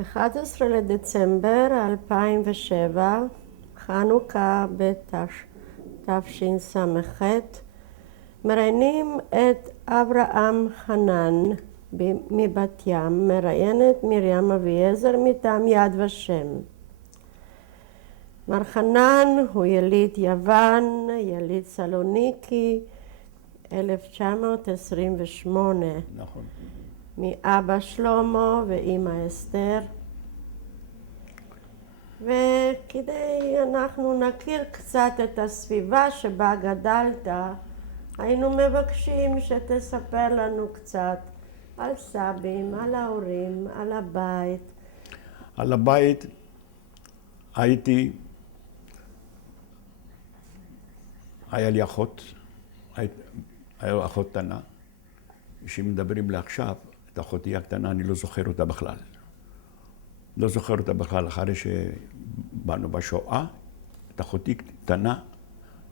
11 לדצמבר 2007, חנוכה בתשס"ח, מראיינים את אברהם חנן מבת ים, מראיינת מרים אביעזר מטעם יד ושם. מר חנן הוא יליד יוון, יליד סלוניקי, 1928. נכון. מאבא שלמה ואמא אסתר. וכדי אנחנו נכיר קצת את הסביבה שבה גדלת, היינו מבקשים שתספר לנו קצת על סבים, על ההורים, על הבית. על הבית היה לי אחות, היה אחות קטנה, שמדברים לה עכשיו, את אחותי הקטנה, אני לא זוכר אותה בכלל. לא זוכר אותה בכלל, אחרי שבאנו בשואה, את אחותי קטנה,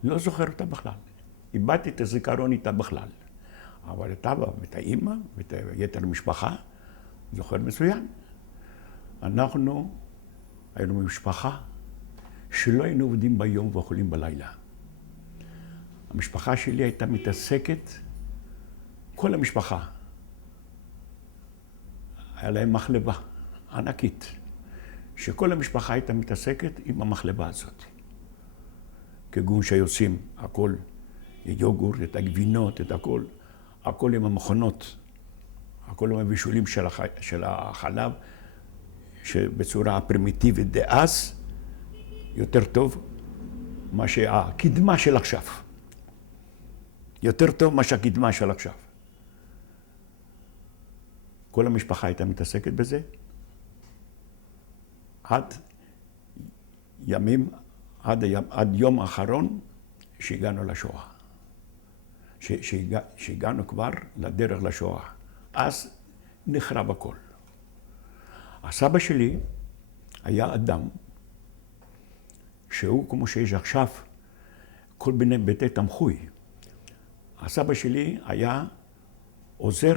לא זוכר אותה בכלל. איבדתי את הזיכרון איתה בכלל. אבל את אבא ואת האמא ואת יתר המשפחה, זוכר מצוין. אנחנו היינו במשפחה שלא היינו עובדים ביום ואוכלים בלילה. המשפחה שלי הייתה מתעסקת, כל המשפחה, היה להם מחלבה ענקית, שכל המשפחה הייתה מתעסקת עם המחלבה הזאת. כגון שיוצאים הכל, יוגורט, את הגבינות, את הכל, הכל עם המכונות, הכל עם הבישולים של החלב, שבצורה הפרימיטיבית דאז, יותר טוב מה שהקדמה של עכשיו. יותר טוב מה שהקדמה של עכשיו. כל המשפחה הייתה מתעסקת בזה, עד יום האחרון שהגענו לשואה. שהגענו כבר לדרך לשואה. אז נחרב הכל. הסבא שלי היה אדם שהוא, כמו שיש עכשיו, כל מיני ביתי תמחוי. הסבא שלי היה עוזר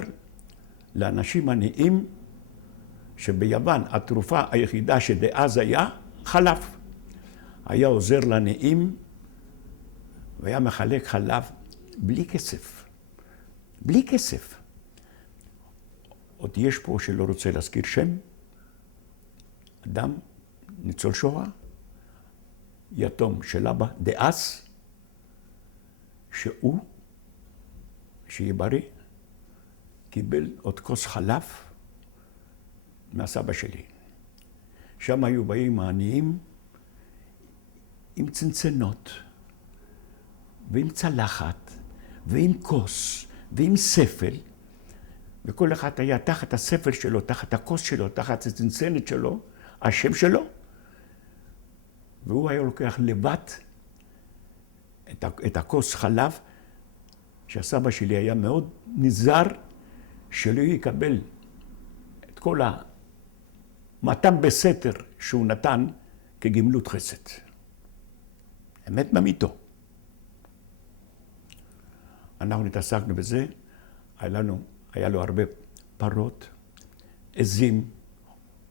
לאנשים עניים, שביוון התרופה היחידה שדאז היה חלב. היה עוזר לעניים והיה מחלק חלב בלי כסף. בלי כסף. עוד יש פה שלא רוצה להזכיר שם, אדם, ניצול שואה, יתום של אבא דאז, שיהיה בריא, קיבל עוד כוס חלב מהסבא שלי. שם היו באים העניים עם צנצנות, ועם צלחת, ועם כוס, ועם ספל, וכל אחד היה תחת הספל שלו, תחת הכוס שלו, תחת הצנצנת שלו, השם שלו, והוא היה לוקח לבד את הכוס חלב, שהסבא שלי היה מאוד נזהר שלא יקבל את כל המתן בסתר שהוא נתן כגמלות חסד. אמת במיתו. אנחנו התעסקנו בזה, היה לו הרבה פרות, עזים,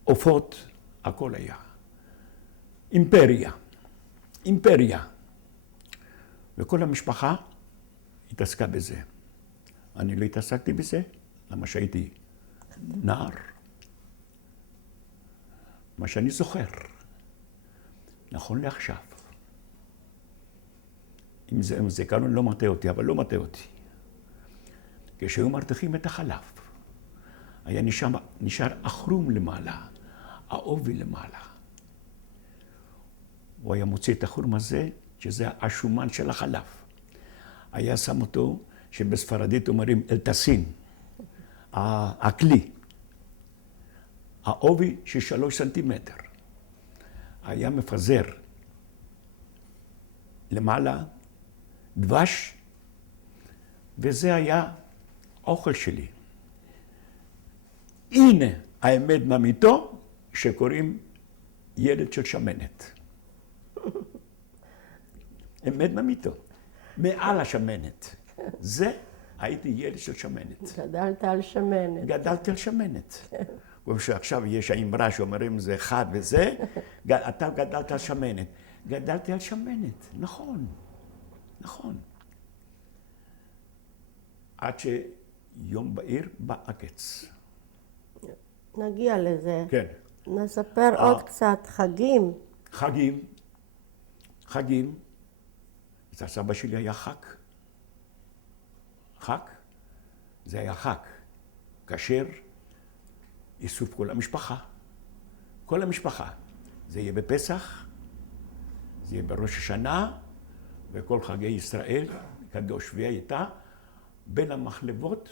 עופות, הכל היה. אימפריה. וכל המשפחה התעסקה בזה. אני לא התעסקתי בזה, למה שהייתי נער. מה שאני זוכר, נכון לעכשיו. אם זה זיכרון לא מטעה אותי, אבל לא מטעה אותי. כשהיו מרתיחים את החלב, היה נשאר החרום למעלה, העובי למעלה. הוא היה מוציא את החרום הזה, שזה השומן של החלב. היה שם אותו, שבספרדית אומרים אלטסין, הכלי. העובי של 3 סנטימטר. היה מפזר למעלה דבש, וזה היה אוכל שלי. הנה האמת במיתו, שקוראים ילד של שמנת. אמת במיתו. מעל השמנת. זה הייתי ילד של שמנת. גדלת על שמנת. גדלתי על שמנת. כמו שעכשיו יש האמרה שאומרים זה חד וזה, אתה גדלת על שמנת. גדלתי על שמנת, נכון, נכון. עד שיום בהיר בא הקץ. נגיע לזה. כן. נספר עוד קצת חגים. חגים. אצל סבא שלי היה חג. חג. זה היה חג. כשר, איסוף כל המשפחה. כל המשפחה. זה יהיה בפסח, זה יהיה בראש השנה, וכל חגי ישראל, קדוש והייתה, בין המחלבות,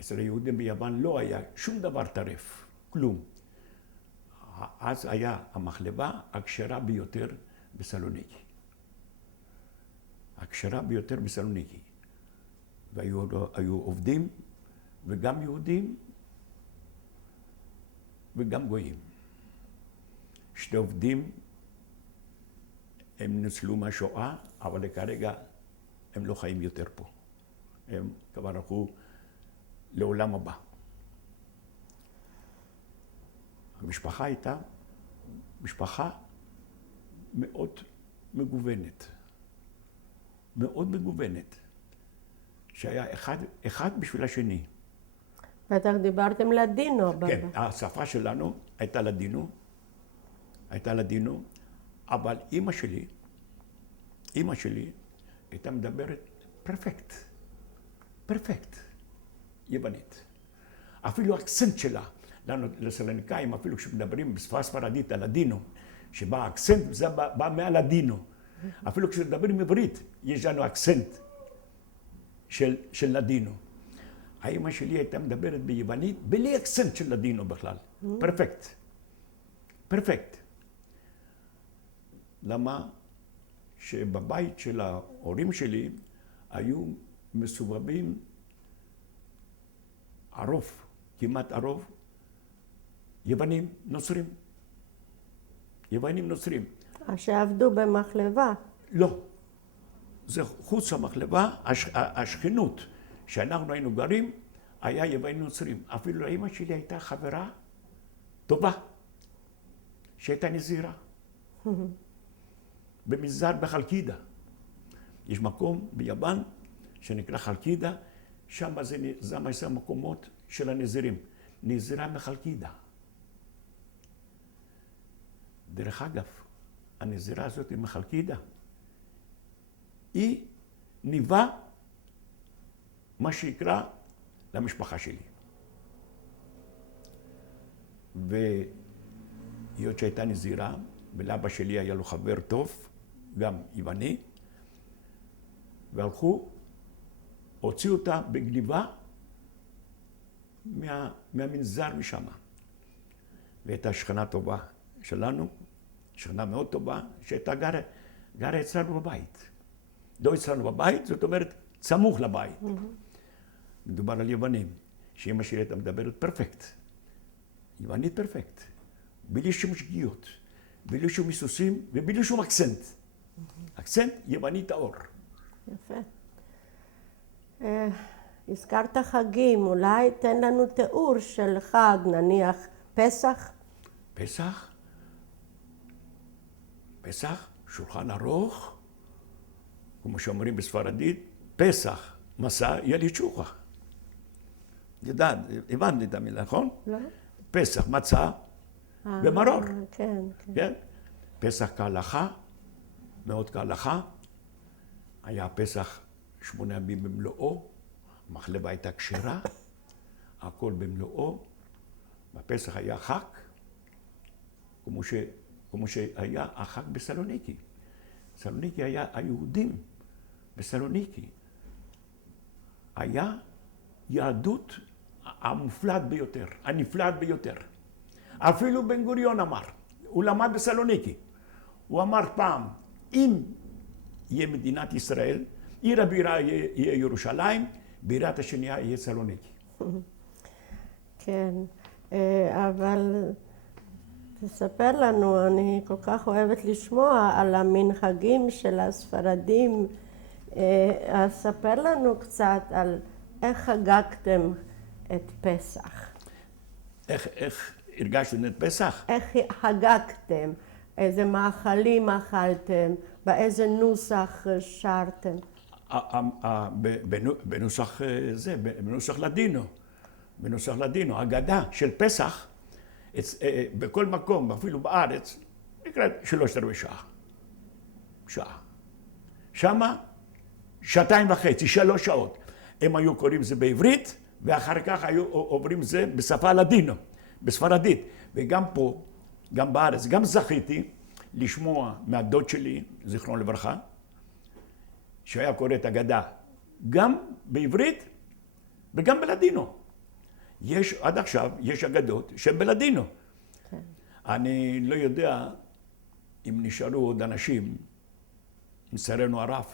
אצל היהודים ביוון לא היה שום דבר טרף, כלום. אז היה המחלבה הכשרה ביותר בסלוניקי. הכשרה ביותר בסלוניקי. והיו עובדים, וגם יהודים, וגם גויים. שני עובדים, הם נוצלו מהשואה, אבל כרגע הם לא חיים יותר פה. הם כבר הלכו לעולם הבא. המשפחה הייתה משפחה מאוד מגוונת. מאוד מגוונת. שהיה אחד בשביל השני. בטח דיברתם לדינו. כן, השפה שלנו הייתה לדינו, אבל אמא שלי הייתה מדברת פרפקט, יוונית. אפילו האקסנט שלה, לנו לסלוניקאים, אפילו כשמדברים בשפה ספרדית על הדינו, שבה האקסנט זה בא מעל הדינו. אפילו כשמדברים עברית, יש לנו אקסנט של לדינו. האמא שלי הייתה מדברת ביוונית, בלי אקסנט של לדינו בכלל. פרפקט. למה? שבבית של ההורים שלי היו מסובבים כמעט הרוב, יוונים נוצרים. שעבדו במחלבה. לא. זה חוץ המחלבה, השכנות שאנחנו היינו גרים, היה יוונים נוצרים. אפילו לאמא שלי הייתה חברה טובה, שהייתה נזירה. במנזר בחלקידה. יש מקום ביוון שנקרא חלקידה, שם זה המקומות של הנזירים. נזירה מחלקידה. דרך אגב, הנזירה הזאת מחלקידה, היא ניבה מה שיקרא למשפחה שלי. והיות שהייתה נזירה, ולאבא שלי היה לו חבר טוב, גם יווני, והלכו, הוציאו אותה בגניבה מהמנזר משם. והייתה שכנה טובה שלנו, שכנה מאוד טובה, שהייתה גרה אצלנו בבית. לא אצלנו בבית, זאת אומרת, סמוך לבית. מדובר על יוונים, שאמא שלי הייתה מדברת פרפקט. יוונית פרפקט. בלי שום שגיאות, בלי שום היסוסים ובלי שום אקסנט. אקסנט יווני טהור. יפה. הזכרת חגים, אולי תן לנו תיאור של חג, נניח פסח? פסח, שולחן ארוך, כמו שאומרים בספרדית, פסח, מסע יליצ'וחה. הבנת את המילה, נכון? לא. פסח, מצה ומרור. כן. פסח כהלכה, מאוד כהלכה. היה פסח 8 ימים במלואו, המחלבה הייתה כשרה, הכל במלואו. בפסח היה חג, כמו שהיה החג בסלוניקי. סלוניקי היה היהודים בסלוניקי. היה יהדות המופלאת ביותר, הנפלאת ביותר. אפילו בן גוריון אמר, הוא למד בסלוניקי. הוא אמר פעם, אם יהיה מדינת ישראל, עיר הבירה יהיה ירושלים, בירת השנייה יהיה סלוניקי. כן, אבל תספר לנו, אני כל כך אוהבת לשמוע על המנהגים של הספרדים. אז ספר לנו קצת על איך חגגתם את פסח. איך הרגשתם את פסח? איך חגגתם? איזה מאכלים אכלתם? באיזה נוסח שרתם? בנוסח לדינו. בנוסח לדינו. הגדה של פסח, בכל מקום, אפילו בארץ, נקרא 3/4 שעה. שעה. שמה 2.5, 3 שעות. הם היו קוראים זה בעברית, ואחר כך היו עוברים זה בשפה לדינו, בספרדית. וגם פה, גם בארץ, גם זכיתי לשמוע מהדוד שלי, זיכרונו לברכה, שהיה קורא את הגדה גם בעברית וגם בלדינו. עד עכשיו יש אגדות שהן בלדינו. כן. אני לא יודע אם נשארו עוד אנשים, לצערנו הרב,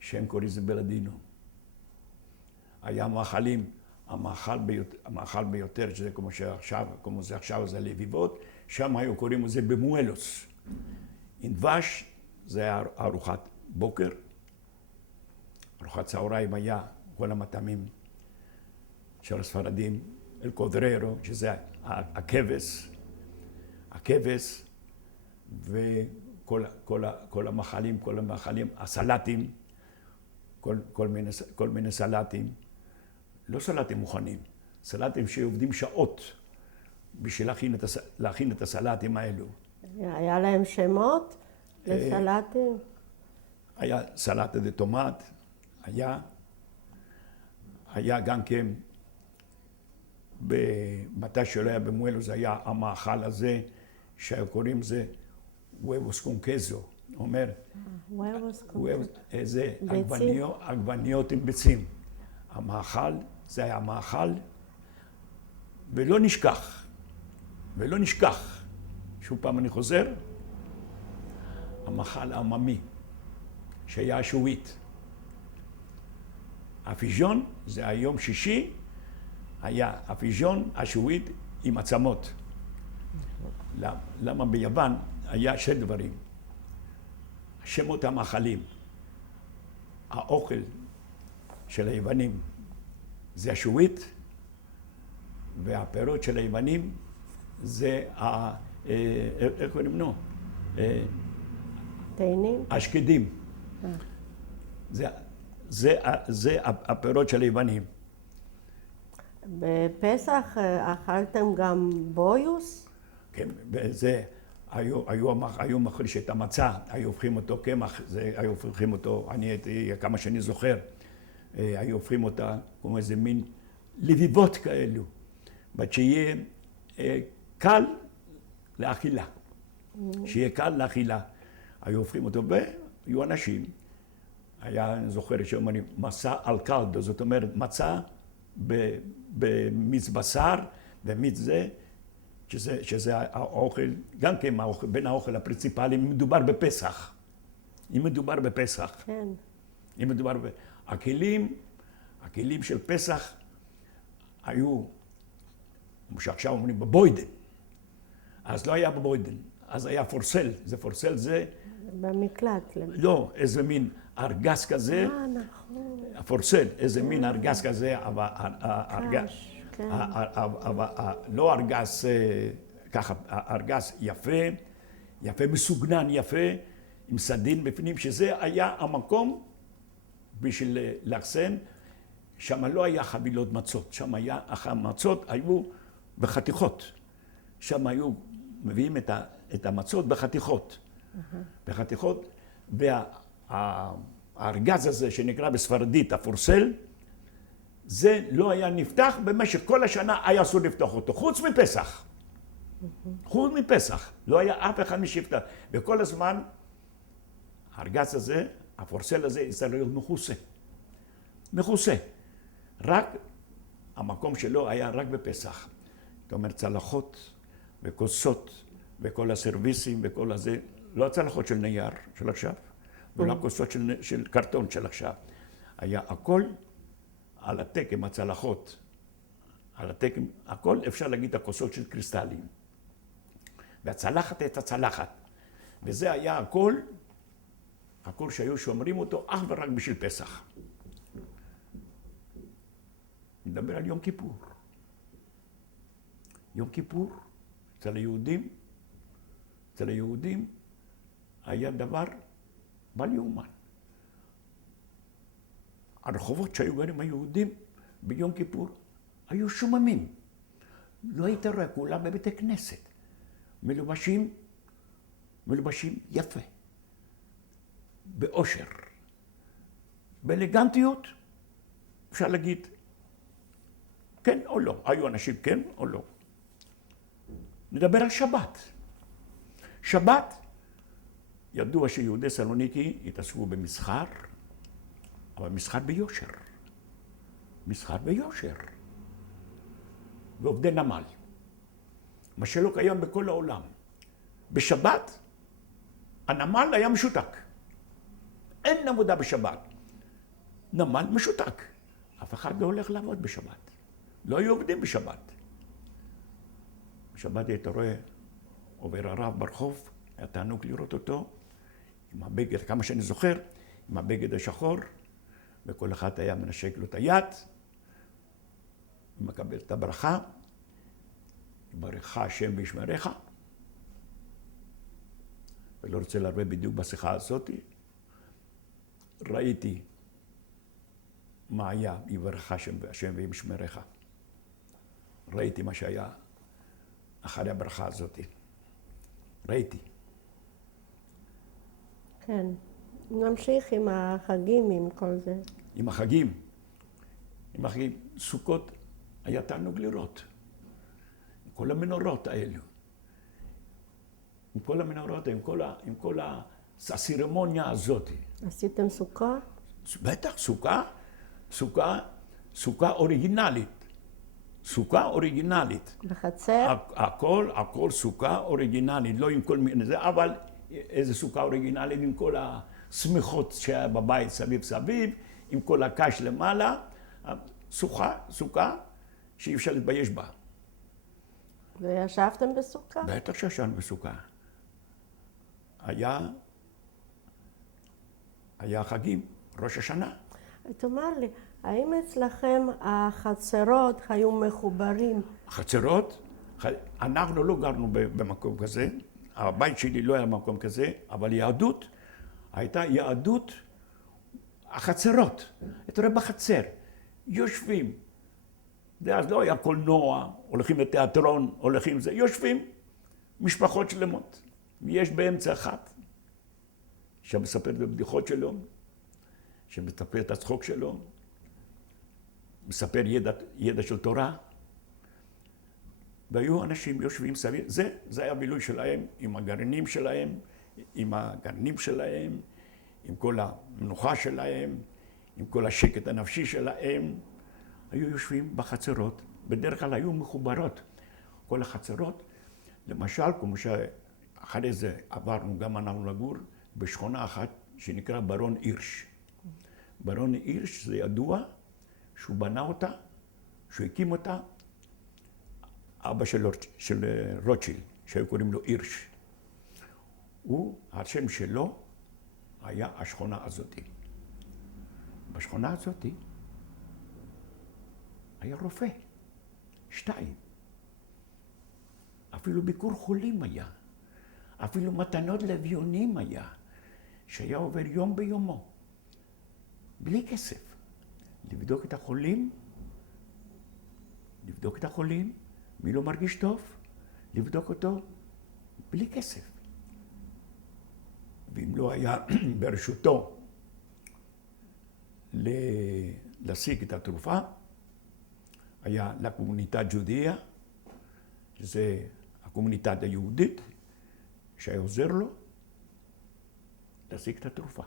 שהם קוראים זה בלדינו. היה מאכלים, המאכל ביותר, שזה כמו זה עכשיו, זה לביבות, שם היו קוראים לזה במואלוס. עם דבש, זה היה ארוחת בוקר. ארוחת צהריים היה כל המטעמים של הספרדים, אל קודררו, שזה הכבש, וכל המאכלים, הסלטים, כל מיני סלטים, לא סלטים מוכנים, סלטים שעובדים שעות בשביל להכין את הסלטים האלו. היה להם שמות לסלטים? היה סלטה דה טומט, היה גם כן, מתי שלא היה במואלוס, זה היה המאכל הזה, שקוראים זה huevos con queso, אומר, זה עגבניות עם ביצים. המאכל, זה היה מאכל, ולא נשכח, שוב פעם אני חוזר, המאכל העממי, שהיה השעועית. הפיז'ון, זה היום שישי, היה הפיז'ון, השעועית עם עצמות. למה ביוון היה 2 דברים. שמות המאכלים, האוכל של היוונים זה השעועית, והפירות של היוונים זה איך קוראים לו? תאנים? השקדים. זה הפירות של היוונים. בפסח אכלתם גם בויוס? כן, וזה, היו מחריש את המצה, היו הופכים אותו קמח, היו הופכים אותו, אני הייתי, כמה שאני זוכר, היו הופכים אותה כמו איזה מין לביבות כאלו, שיהיה קל לאכילה, שיהיה קל לאכילה. היו הופכים אותו, והיו אנשים, אני זוכר שאומרים, מסע על קלדו, זאת אומרת, מצה במיץ בשר ומיץ זה, שזה האוכל, גם כן בין האוכל הפרינציפלי, אם מדובר בפסח. כן. אם מדובר הכלים של פסח היו, כמו שעכשיו אומרים, בבוידן. אז לא היה בבוידן, אז היה פורסל. פורסל זה... במקלט. לא, איזה מין ארגז כזה. נכון. הפורסל, איזה מין ארגז כזה, אבל לא ארגז ככה, ארגז יפה, מסוגנן יפה, עם סדין בפנים, שזה היה המקום בשביל לאחסן. שם לא היה חבילות מצות, שם היה, המצות היו בחתיכות. שם היו מביאים את המצות בחתיכות. בחתיכות, והארגז הזה שנקרא בספרדית הפורסל, זה לא היה נפתח במשך כל השנה, היה אסור לפתוח אותו, חוץ מפסח. חוץ מפסח, לא היה אף אחד משפטה. וכל הזמן, הארגז הזה, הפורסל הזה, צריך להיות מכוסה. רק, המקום שלו היה רק בפסח. זאת אומרת, צלחות וכוסות וכל הסרוויסים וכל הזה, לא הצלחות של נייר של עכשיו, ולא הכוסות של קרטון של עכשיו. היה הכל על התקם, הצלחות, על התקם, הכל אפשר להגיד הכוסות של קריסטלים. והצלחת את הצלחת. וזה היה הכל שהיו שומרים אותו אך ורק בשביל פסח. נדבר על יום כיפור. יום כיפור, אצל היהודים היה דבר בל יאומן. הרחובות שהיו גרים היהודים ביום כיפור היו שוממים. לא היית רואה, כולם בבתי כנסת. מלובשים יפה. באושר. באלגנטיות, אפשר להגיד כן או לא. היו אנשים כן או לא. נדבר על שבת. שבת, ידוע שיהודי סלוניקי התעסקו במסחר, אבל מסחר ביושר. מסחר ביושר. ועובדי נמל. מה שלא קיים בכל העולם. בשבת, הנמל היה משותק. אין עבודה בשבת. נמל משותק. אף אחד לא הולך לעבוד בשבת. לא היו עובדים בשבת. בשבת היית רואה, עובר הרב ברחוב, היה תענוג לראות אותו, עם הבגד, כמה שאני זוכר, עם הבגד השחור, וכל אחד היה מנשק לו את היד, ומקבל את הברכה, יברכך השם וישמרך, ולא רוצה להרבה בדיוק בשיחה הזאת, ראיתי מה היה יברכך השם וישמרך. ראיתי מה שהיה אחרי הברכה הזאת. ראיתי. כן. נמשיך עם החגים, עם כל זה. עם החגים. סוכות היה תענוג לראות. עם כל המנורות האלו. עם כל הסירמוניה הזאת. עשיתם סוכה? בטח, סוכה אוריגינלית. סוכה אוריגינלית. בחצר? הכל סוכה אוריגינלית, לא עם כל מיני זה, אבל איזה סוכה אוריגינלית עם כל השמיכות שהיה בבית סביב, עם כל הקש למעלה, סוכה שאי אפשר להתבייש בה. וישבתם בסוכה? בטח שישבנו בסוכה. היה חגים, ראש השנה. תאמר לי, האם אצלכם החצרות היו מחוברים? החצרות? אנחנו לא גרנו במקום כזה, הבית שלי לא היה במקום כזה, אבל יהדות הייתה יהדות החצרות. אתה רואה בחצר, יושבים, אז לא היה קולנוע, הולכים לתיאטרון, הולכים זה, יושבים משפחות שלמות. ויש באמצע אחת, שמספר את הבדיחות שלו, שמספר את הצחוק שלו, מספר ידע של תורה, והיו אנשים יושבים סביב, זה היה בילוי שלהם, עם הגרעינים שלהם, עם כל המנוחה שלהם, עם כל השקט הנפשי שלהם, היו יושבים בחצרות, בדרך כלל היו מחוברות, כל החצרות, למשל, כמו שאחרי זה עברנו גם אנחנו לגור, בשכונה אחת שנקרא ברון הירש. ברון הירש זה ידוע שהוא בנה אותה, שהוא הקים אותה, אבא של רוטשילד, שהיו קוראים לו הירש. השם שלו היה השכונה הזאת. בשכונה הזאת היה רופא, 2. אפילו ביקור חולים היה. אפילו מתנות לאביונים היה, שהיה עובר יום ביומו, בלי כסף. לבדוק את החולים, מי לא מרגיש טוב, לבדוק אותו בלי כסף. ואם לא היה ברשותו להשיג את התרופה, היה לקומוניטת ג'ודיה, שזה הקומוניטת היהודית, שהיה עוזר לו להשיג את התרופה.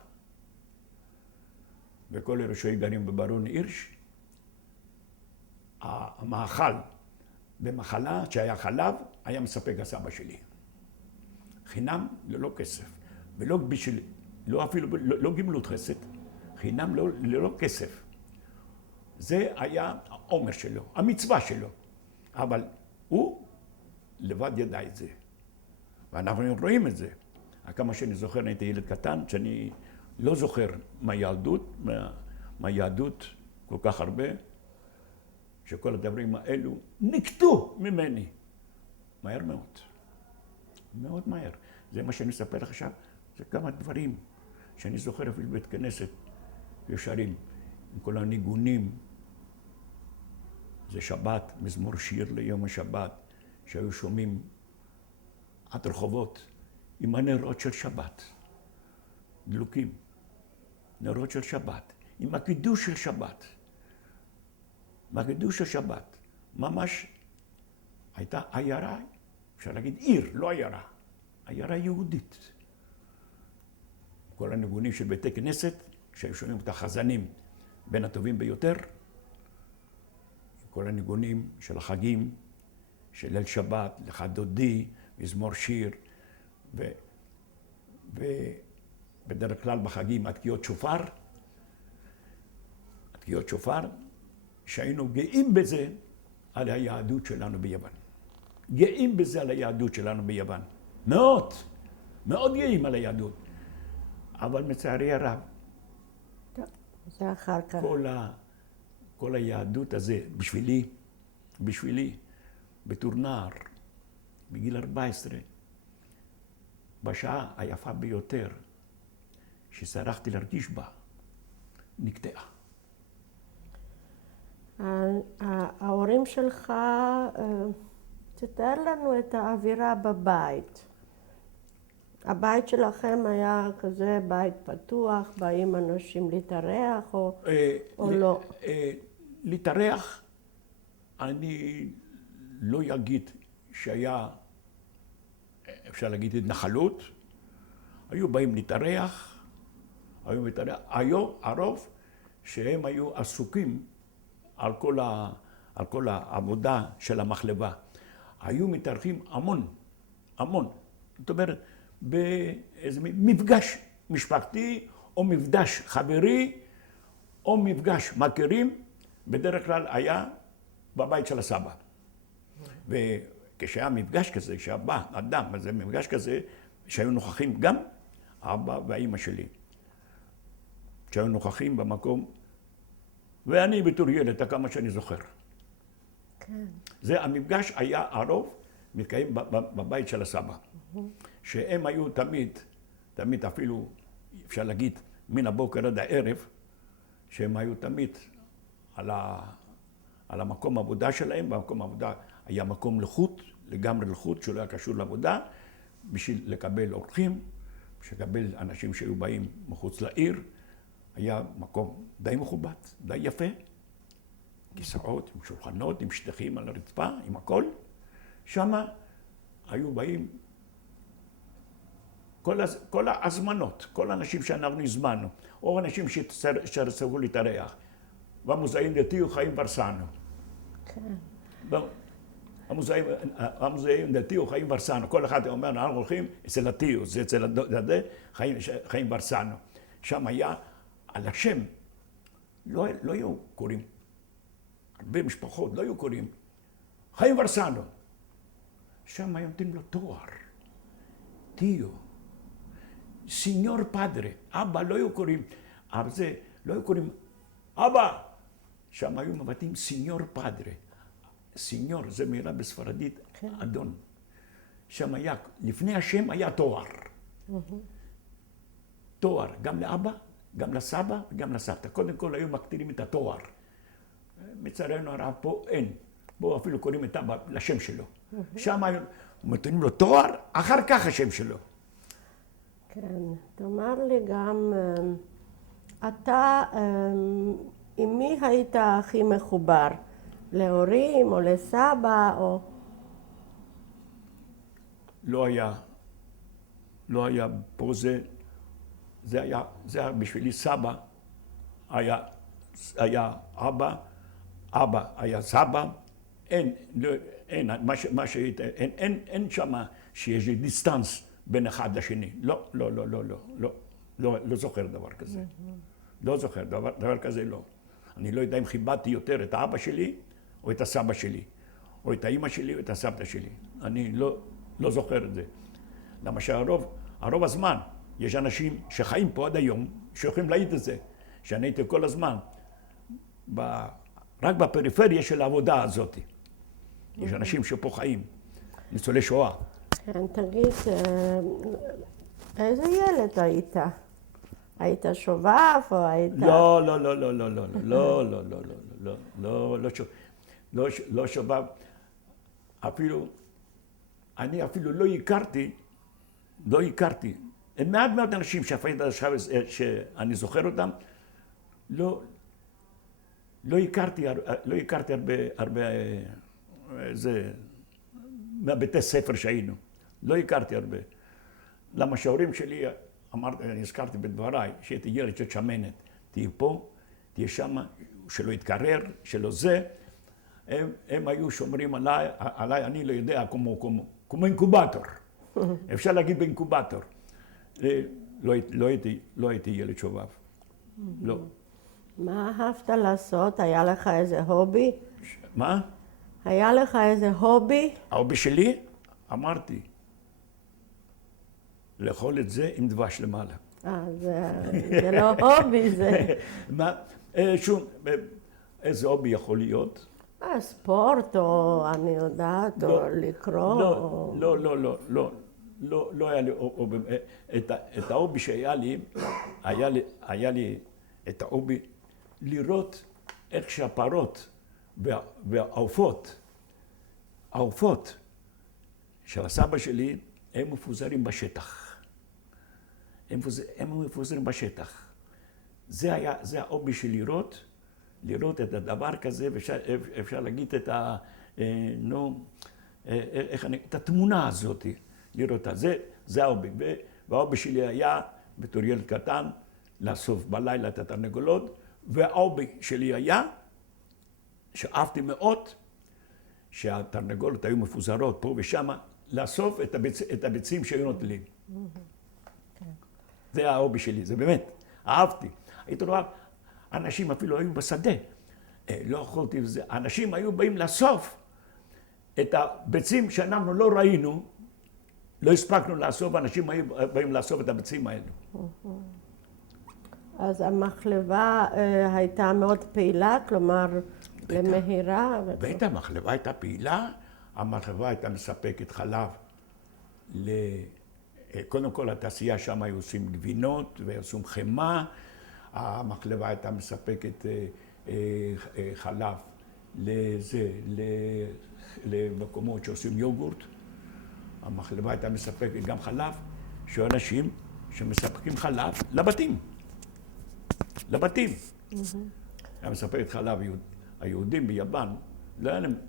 וכל אלה שגרים בברון הירש, המאכל במחלה שהיה חלב, היה מספק הסבא שלי. חינם ללא כסף, ולא בשביל, לא גמלות חסד, חינם ללא כסף. זה היה העומר שלו, המצווה שלו. אבל הוא לבד ידע את זה. ואנחנו רואים את זה. כמה שאני זוכר, הייתי ילד קטן, שאני לא זוכר מהיהדות כל כך הרבה, שכל הדברים האלו נקטו ממני. מהר מאוד. מאוד מהר. זה מה שאני אספר לך עכשיו. זה כמה דברים שאני זוכר אפילו בבית כנסת ישרים, עם כל הניגונים. זה שבת, מזמור שיר ליום השבת, שהיו שומעים עד רחובות, עם הנרות של שבת, דלוקים, נרות של שבת, עם הקידוש של שבת. מהקידוש של שבת, ממש הייתה עיירה, אפשר להגיד עיר, לא עיירה, עיירה יהודית. כל הניגונים של בתי כנסת, שהיו שומעים את החזנים בין הטובים ביותר, כל הניגונים של החגים, של ליל שבת, לך דודי, מזמור שיר, ובדרך כלל בחגים התקיעות שופר, התקיעות שופר, שהיינו גאים בזה על היהדות שלנו ביוון. גאים בזה על היהדות שלנו ביוון. מאוד, מאוד גאים על היהדות. אבל מצערי הרב, טוב, זה אחר כך. כל היהדות הזה, בשבילי, בתור נער, בגיל 14, בשעה היפה ביותר שצריכתי להרגיש בה, נקטעה. ההורים שלך, תתאר לנו את האווירה בבית. הבית שלכם היה כזה בית פתוח, באים אנשים להתארח או לא? להתארח, אני לא אגיד שהיה, אפשר להגיד, התנחלות. היו באים להתארח, היו הרוב שהם היו עסוקים על כל העבודה של המחלבה. היו מתארחים המון. זאת אומרת, באיזה מפגש משפחתי, או מפגש חברי, או מפגש מכירים, בדרך כלל היה בבית של הסבא. וכשהיה מפגש כזה, כשבא אדם, אז זה מפגש כזה, שהיו נוכחים גם האבא והאימא שלי. שהיו נוכחים במקום, ואני בתור ילד, כמה שאני זוכר. כן. זה המפגש היה הרוב, מתקיים בבית של הסבא. שהם היו תמיד אפילו, אפשר להגיד, מן הבוקר עד הערב, שהם היו תמיד על המקום העבודה שלהם, במקום העבודה היה מקום לחוט, לגמרי לחוט, שלא היה קשור לעבודה, בשביל לקבל אורחים, בשביל לקבל אנשים שהיו באים מחוץ לעיר, היה מקום די מכובד, די יפה, כיסאות, עם שולחנות, עם שטחים על הרצפה, עם הכל. שמה היו באים כל ההזמנות, כל האנשים שאנחנו הזמנו, או אנשים שרצו להתארח. והמוזאים דתי חיים ברסנו. כן. המוזאים דתי חיים ברסנו. כל אחד אומר, אנחנו הולכים אצל הטיו, זה אצל הדדה, חיים ברסנו. שם היה, על השם, לא היו קוראים, הרבה משפחות לא היו קוראים, חיים ברסנו. שם היו נותנים לו תואר, טיו. סיניור פדרה, אבא לא היו קוראים, אבל זה לא היו קוראים, אבא! שם היו מבטאים סיניור פדרה. סיניור זה מילה בספרדית, אדון. שם היה, לפני השם היה תואר. תואר, גם לאבא, גם לסבא וגם לסבתא. קודם כל היו מקטירים את התואר. מצערנו הרב פה אין. בואו אפילו קוראים את אבא לשם שלו. שם היו נותנים לו תואר, אחר כך השם שלו. כן, תאמר לי גם, אתה, עם מי היית הכי מחובר? להורים או לסבא או... לא היה פה זה היה בשבילי סבא, היה אבא היה סבא, אין שמה שיש דיסטנס בין אחד לשני. לא זוכר דבר כזה. לא זוכר, דבר כזה לא. אני לא יודע אם חיבדתי יותר את האבא שלי או את הסבא שלי, או את האמא שלי או את הסבתא שלי. אני לא זוכר את זה. למה שהרוב הזמן, יש אנשים שחיים פה עד היום, שיכולים להעיד את זה, שאני הייתי כל הזמן, רק בפריפריה של העבודה הזאת. יש אנשים שפה חיים. ניצולי שואה. כן, תגיד, איזה ילד היית? היית שובב או היית... לא, לא, לא, לא, לא, לא, לא, לא, לא, לא, לא, לא שובב. אפילו, אני אפילו לא הכרתי. מעט מאוד אנשים שאני זוכר אותם, לא הכרתי הרבה, זה, מהבתי ספר שהיינו. לא הכרתי הרבה. למה שההורים שלי, אני הזכרתי בדבריי, שהייתי ילד של שמנת. תהיה פה, תהיה שמה, שלא יתקרר, שלא זה. הם היו שומרים עליי, אני לא יודע, כמו אינקובטור. אפשר להגיד באינקובטור. לא הייתי ילד שובב. לא. מה אהבת לעשות? היה לך איזה הובי? מה? היה לך איזה הובי? ההובי שלי? אמרתי. לאכול את זה עם דבש למעלה. זה לא הובי, זה... מה? שום, איזה הובי יכול להיות? ספורט, או אני יודעת, או לקרוא, או... לא היה לי, את ההובי שהיה לי, היה לי את ההובי לראות איך שהפרות והעופות של הסבא שלי, הם מפוזרים בשטח. הם מפוזרים בשטח. זה ההובי של לראות את הדבר כזה, ואפשר להגיד את את התמונה הזאת, לראות את זה, זה ההובי. וההובי שלי היה, בתור ילד קטן, לאסוף בלילה את התרנגולות, וההובי שלי היה, שאהבתי מאוד, שהתרנגולות היו מפוזרות פה ושם, לאסוף את הביצים שהיו נוטלים. זה ההובי שלי, זה באמת, אהבתי. הייתי רואה, אנשים אפילו היו בשדה, לא יכולתי וזה, אנשים היו באים לאסוף את הביצים שאנחנו לא ראינו, לא הספקנו לאסוף, אנשים היו באים לאסוף את הביצים האלו. אז המחלבה הייתה מאוד פעילה, כלומר למהירה? בטח, המחלבה הייתה פעילה, המחלבה הייתה מספקת חלב. קודם כל התעשייה שם היו עושים גבינות ועושים חמאה, המחלבה הייתה מספקת חלב למקומות שעושים יוגורט, המחלבה הייתה מספקת גם חלב, שהיו אנשים שמספקים חלב לבתים. היה מספקת חלב, היהודים ביוון,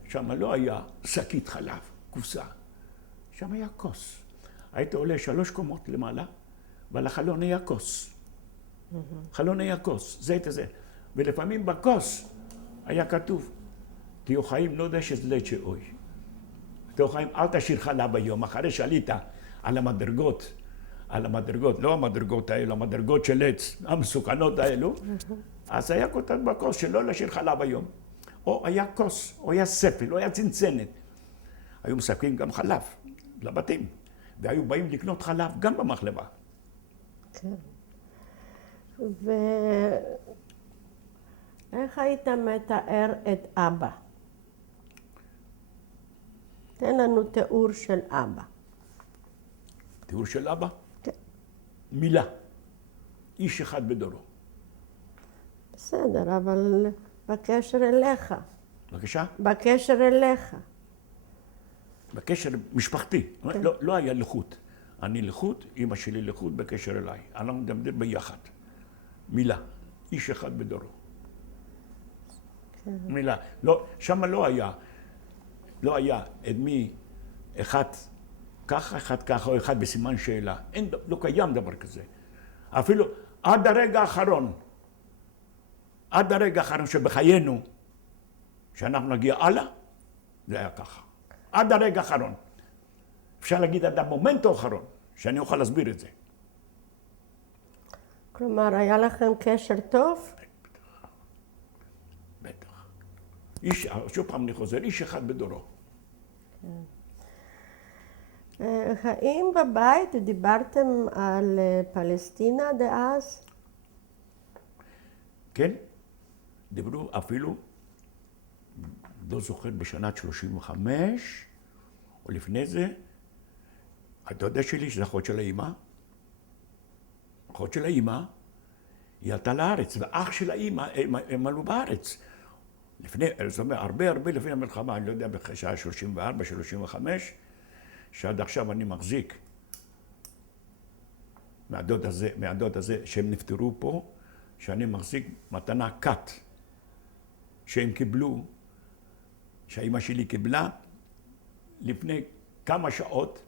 שם לא היה שקית חלב, קופסה, שם היה כוס. היית עולה 3 קומות למעלה, ועל החלון היה כוס. חלון היה כוס, זה את זה. ולפעמים בכוס היה כתוב, תהיו חיים, לא יודע שזה לצ'ה אוי. תהיו חיים, אל תשאיר חלב היום, אחרי שעלית על המדרגות, לא המדרגות האלו, המדרגות של עץ, המסוכנות האלו, אז היה כותב בכוס שלא להשאיר חלב היום. או היה כוס, או היה ספל, או היה צנצנת. היו מספקים גם חלב לבתים, והיו באים לקנות חלב גם במחלבה. כן. ואיך היית מתאר את אבא? תן לנו תיאור של אבא. תיאור של אבא? כן. מילה. איש אחד בדורו. בסדר, אבל בקשר אליך. בבקשה? בקשר אליך. בקשר משפחתי. כן. לא היה לחוט. אני לחוט, אמא שלי לחוט בקשר אליי. אנחנו מדבר ביחד. מילה. איש אחד בדורו. כן. מילה. לא, שם לא היה את מי אחד ככה, אחד ככה, או אחד בסימן שאלה. לא קיים דבר כזה. אפילו עד הרגע האחרון שבחיינו, שאנחנו נגיע הלאה, זה היה ככה. עד הרגע האחרון. אפשר להגיד עד המומנט האחרון, שאני אוכל להסביר את זה. כלומר, היה לכם קשר טוב? בטח. שוב פעם אני חוזר, איש אחד בדורו. כן. האם בבית דיברתם על פלסטינה דאז? כן, דיברו אפילו, לא זוכר בשנת 35, ולפני זה, הדודה שלי, שזה אחות של האמא, אחות של האמא, היא עלתה לארץ, ואח של האמא, הם עלו בארץ. לפני, זאת אומרת, הרבה לפני המלחמה, אני לא יודע, בשעה 34, 35, שעד עכשיו אני מחזיק מהדוד הזה, שהם נפטרו פה, שאני מחזיק מתנה כת, שהם קיבלו, שהאמא שלי קיבלה, לפני כמה שעות,